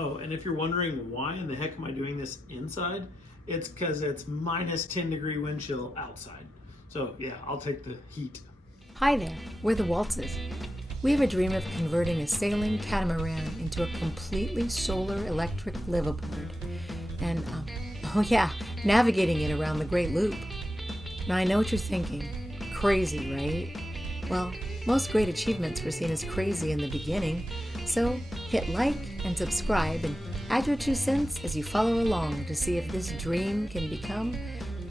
Oh, and if you're wondering why in the heck am I doing this inside, it's because it's minus 10-degree wind chill outside. So yeah, I'll take the heat. Hi there, we're the Waltzes. We have a dream of converting a sailing catamaran into a completely solar electric liveaboard. And, navigating it around the Great Loop. Now I know what you're thinking. Crazy, right? Well, most great achievements were seen as crazy in the beginning, so hit like and subscribe and add your 2 cents as you follow along to see if this dream can become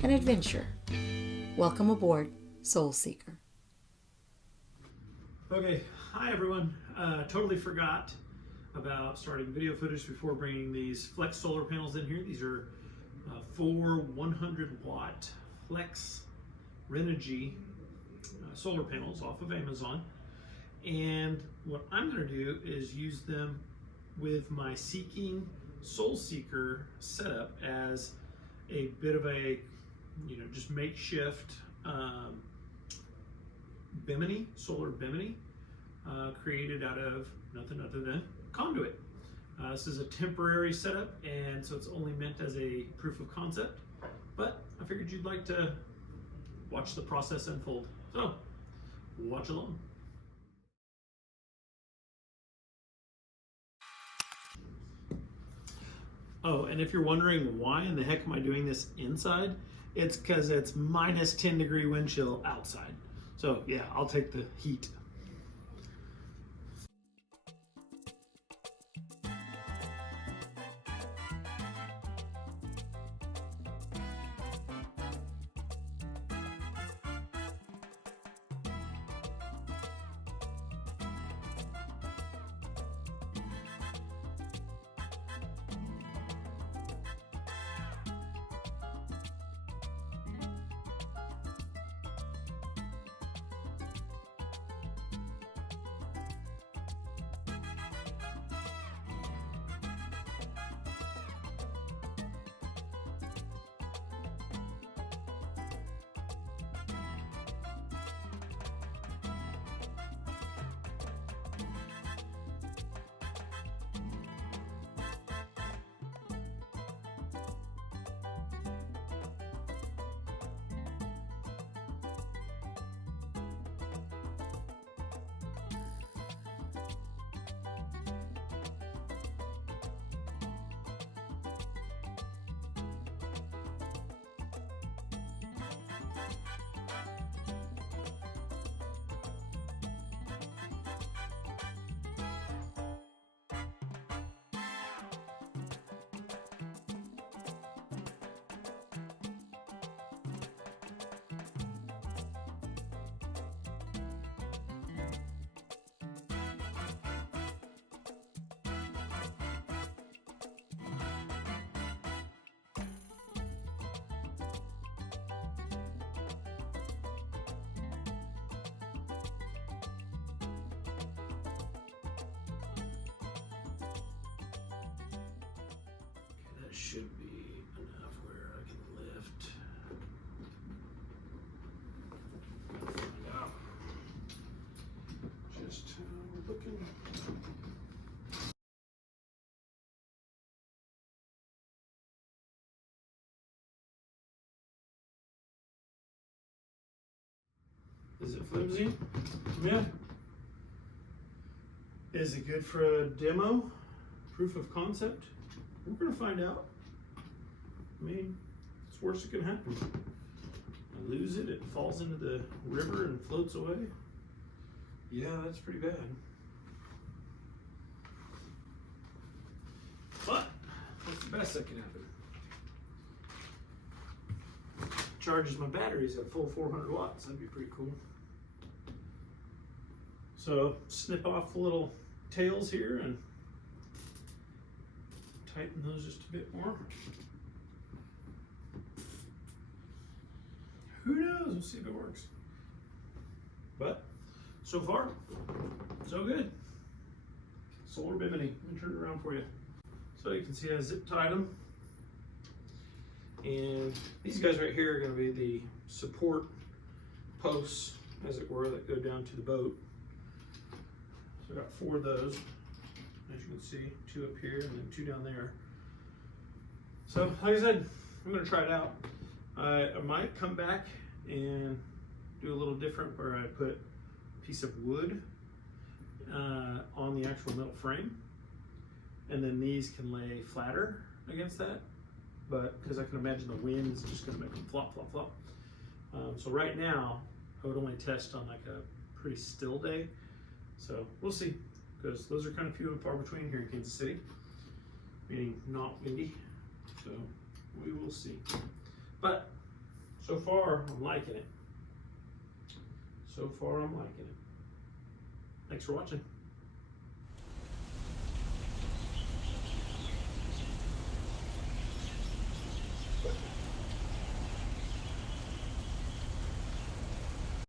an adventure. Welcome aboard, Soul Seeker. Okay, hi everyone. Totally forgot about starting video footage before bringing these Flex solar panels in here. These are 4 100-watt Flex Renogy solar panels off of Amazon. And what I'm going to do is use them with my Seeking Soul Seeker setup as a bit of a, just makeshift bimini, solar bimini, created out of nothing other than conduit. This is a temporary setup, and so it's only meant as a proof of concept, but I figured you'd like to watch the process unfold. So, watch along. Oh, and if you're wondering why in the heck am I doing this inside, it's because it's minus 10-degree wind chill outside. So yeah, I'll take the heat. That should be enough where I can lift. Find out. Just looking. Is it flimsy? Yeah. Is it good for a demo? Proof of concept? We're gonna find out. I mean, it's worse that can happen. I lose it, it falls into the river and floats away. Yeah, that's pretty bad. But that's the best that can happen. Charges my batteries at full 400 watts. That'd be pretty cool. So snip off the little tails here and tighten those just a bit more. Who knows? We'll see if it works. But so far, so good. Solar bimini. Let me turn it around for you. So you can see I zip tied them. And these guys right here are going to be the support posts, as it were, that go down to the boat. So I got 4 of those. as you can see, 2 up here and then 2 down there. So, like I said, I'm gonna try it out. I might come back and do a little different where I put a piece of wood on the actual metal frame, and then these can lay flatter against that, but because I can imagine the wind is just gonna make them flop, flop, flop. So right now, I would only test on like a pretty still day. So we'll see, because those are kind of few and far between here in Kansas City, meaning not windy. So we will see. But so far, I'm liking it. So far, I'm liking it. Thanks for watching.